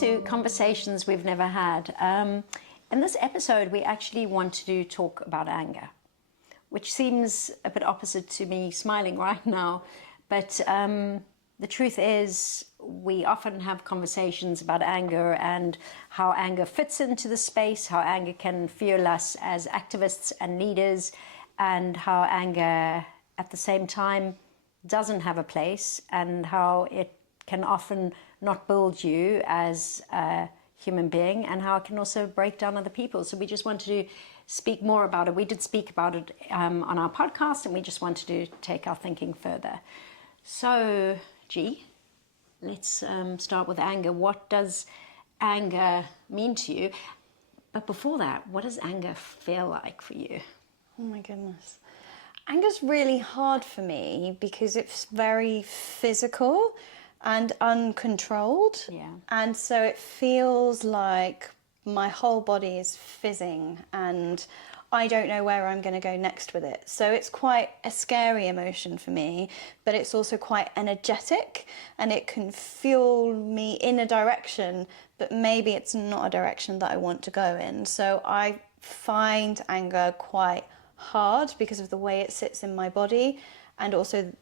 to Conversations We've Never Had. In this episode, we actually want to talk about anger, which seems a bit opposite to me smiling right now. But the truth is, we often have conversations about anger and how anger fits into the space, how anger can fuel us as activists and leaders, and how anger at the same time doesn't have a place, and how it can often not build you as a human being, and how it can also break down other people. So we just wanted to speak more about it. We did speak about it on our podcast, and we just wanted to take our thinking further. So, G, let's start with anger. What does anger mean to you? But before that, what does anger feel like for you? Oh my goodness. Anger's really hard for me because it's very physical and uncontrolled. Yeah. And so it feels like my whole body is fizzing and I don't know where I'm going to go next with it. So it's quite a scary emotion for me, but it's also quite energetic and it can fuel me in a direction, but maybe it's not a direction that I want to go in. So I find anger quite hard because of the way it sits in my body, and also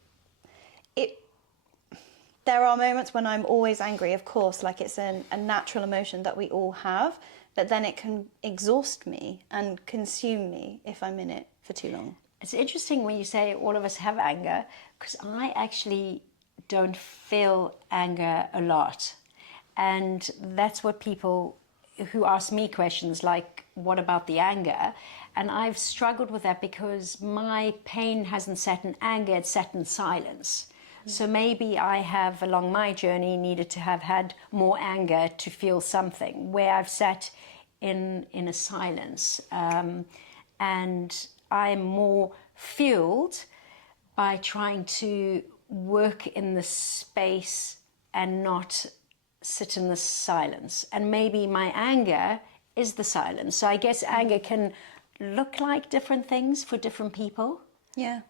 there are moments when I'm always angry, of course, like it's a natural emotion that we all have, but then it can exhaust me and consume me if I'm in it for too long. It's interesting when you say all of us have anger, because I actually don't feel anger a lot. And that's what people who ask me questions like, what about the anger? And I've struggled with that because my pain hasn't sat in anger, it's sat in silence. So maybe I have, along my journey, needed to have had more anger to feel something, where I've sat in a silence. And I'm more fueled by trying to work in the space and not sit in the silence. And maybe my anger is the silence. So I guess anger can look like different things for different people. Yeah.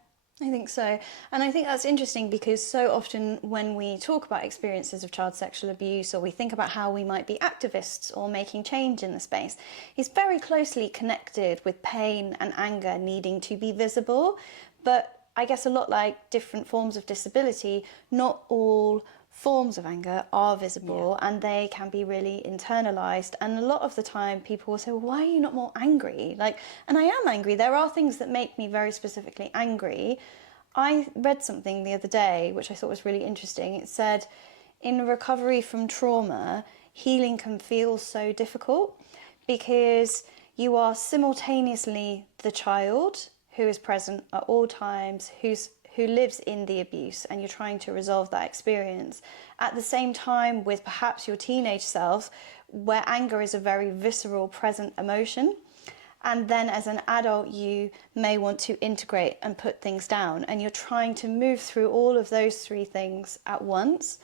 I think so. And I think that's interesting because so often when we talk about experiences of child sexual abuse, or we think about how we might be activists or making change in the space, it's very closely connected with pain and anger needing to be visible. But I guess a lot like different forms of disability, not all forms of anger are visible, and they can be really internalized. And a lot of the time people will say, well, why are you not more angry? And I am angry. There are things that make me very specifically angry. I read something the other day which I thought was really interesting. It said, in recovery from trauma, healing can feel so difficult because you are simultaneously the child who is present at all times, who lives in the abuse, and you're trying to resolve that experience. At the same time, with perhaps your teenage self, where anger is a very visceral, present emotion. And then as an adult, you may want to integrate and put things down, and you're trying to move through all of those three things at once.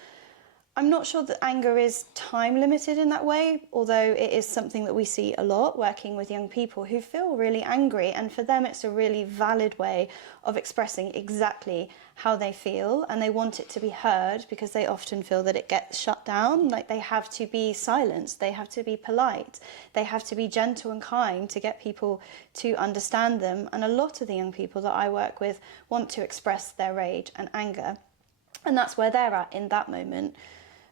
I'm not sure that anger is time limited in that way, although it is something that we see a lot working with young people who feel really angry, and for them it's a really valid way of expressing exactly how they feel, and they want it to be heard because they often feel that it gets shut down, like they have to be silenced, they have to be polite, they have to be gentle and kind to get people to understand them. And a lot of the young people that I work with want to express their rage and anger, and that's where they're at in that moment.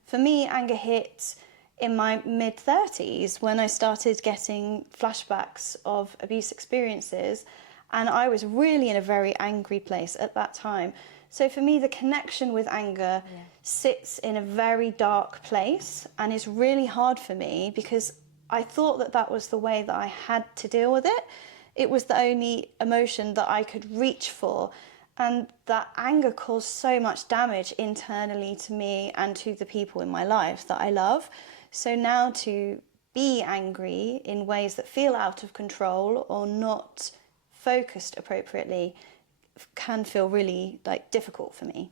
For me, anger hit in my mid-30s when I started getting flashbacks of abuse experiences, and I was really in a very angry place at that time. So for me, the connection with anger sits in a very dark place, and it's really hard for me because I thought that that was the way that I had to deal with it. It was the only emotion that I could reach for. And that anger caused so much damage internally to me and to the people in my life that I love. So now to be angry in ways that feel out of control or not focused appropriately can feel really difficult for me.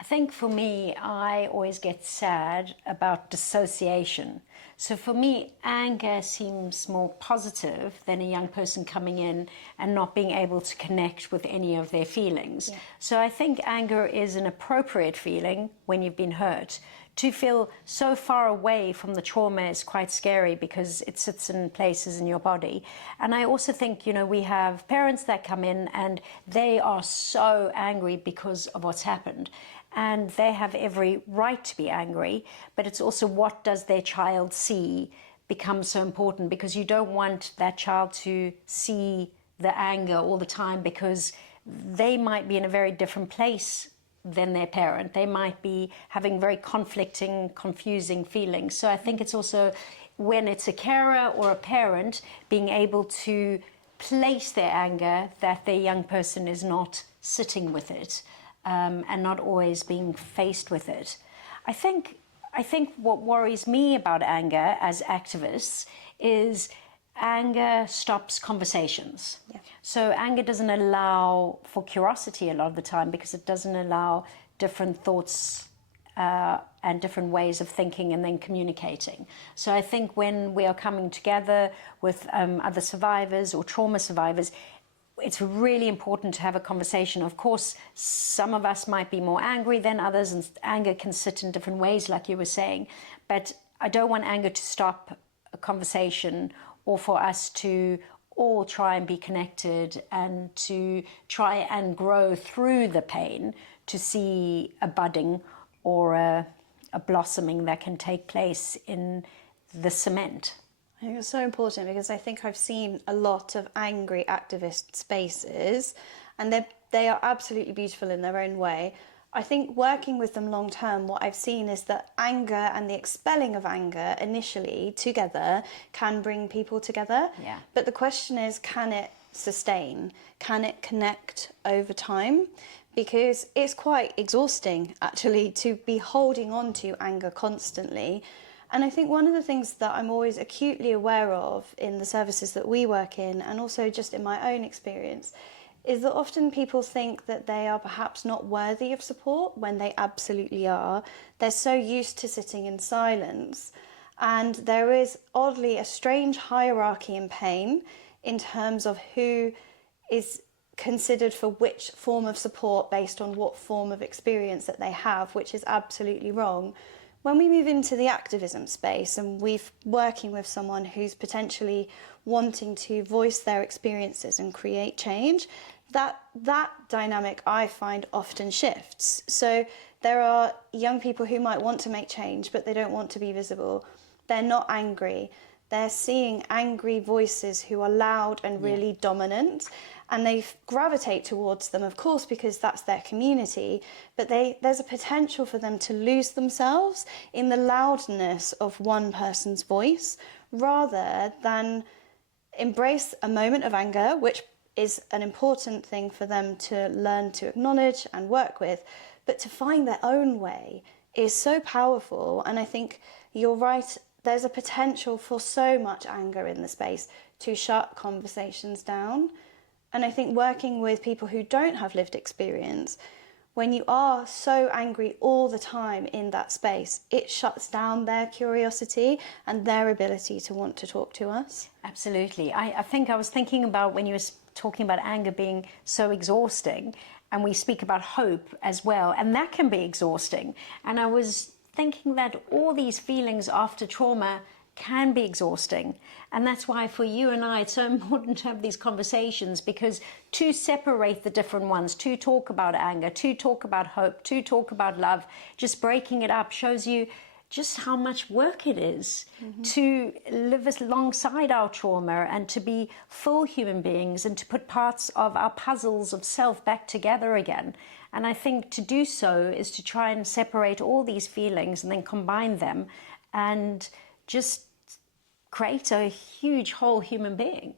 I think for me, I always get sad about dissociation. So for me, anger seems more positive than a young person coming in and not being able to connect with any of their feelings. Yeah. So I think anger is an appropriate feeling when you've been hurt. To feel so far away from the trauma is quite scary because it sits in places in your body. And I also think, we have parents that come in and they are so angry because of what's happened. And they have every right to be angry, but it's also what does their child see becomes so important, because you don't want that child to see the anger all the time, because they might be in a very different place than their parent. They might be having very conflicting, confusing feelings. So I think it's also, when it's a carer or a parent, being able to place their anger, that their young person is not sitting with it. And not always being faced with it. I think what worries me about anger as activists is anger stops conversations. Yeah. So anger doesn't allow for curiosity a lot of the time, because it doesn't allow different thoughts and different ways of thinking and then communicating. So I think when we are coming together with other survivors or trauma survivors, it's really important to have a conversation. Of course, some of us might be more angry than others, and anger can sit in different ways, like you were saying. But I don't want anger to stop a conversation, or for us to all try and be connected and to try and grow through the pain to see a budding or a blossoming that can take place in the cement. I think it's so important, because I think I've seen a lot of angry activist spaces, and they are absolutely beautiful in their own way. I think working with them long term, what I've seen is that anger and the expelling of anger initially together can bring people together. Yeah. But the question is, can it sustain? Can it connect over time? Because it's quite exhausting, actually, to be holding on to anger constantly. And I think one of the things that I'm always acutely aware of in the services that we work in, and also just in my own experience, is that often people think that they are perhaps not worthy of support when they absolutely are. They're so used to sitting in silence. And there is oddly a strange hierarchy in pain in terms of who is considered for which form of support based on what form of experience that they have, which is absolutely wrong. When we move into the activism space and we're working with someone who's potentially wanting to voice their experiences and create change, that dynamic I find often shifts. So there are young people who might want to make change, but they don't want to be visible. They're not angry. They're seeing angry voices who are loud and really dominant, and they gravitate towards them, of course, because that's their community, but there's a potential for them to lose themselves in the loudness of one person's voice, rather than embrace a moment of anger, which is an important thing for them to learn to acknowledge and work with, but to find their own way is so powerful. And I think you're right, there's a potential for so much anger in the space to shut conversations down. And I think working with people who don't have lived experience, when you are so angry all the time in that space, it shuts down their curiosity and their ability to want to talk to us. Absolutely. I think I was thinking about when you were talking about anger being so exhausting, and we speak about hope as well, and that can be exhausting. And I was thinking that all these feelings after trauma can be exhausting. And that's why for you and I, it's so important to have these conversations, because to separate the different ones, to talk about anger, to talk about hope, to talk about love, just breaking it up shows you just how much work it is to live alongside our trauma and to be full human beings and to put parts of our puzzles of self back together again. And I think to do so is to try and separate all these feelings and then combine them and just create a huge whole human being.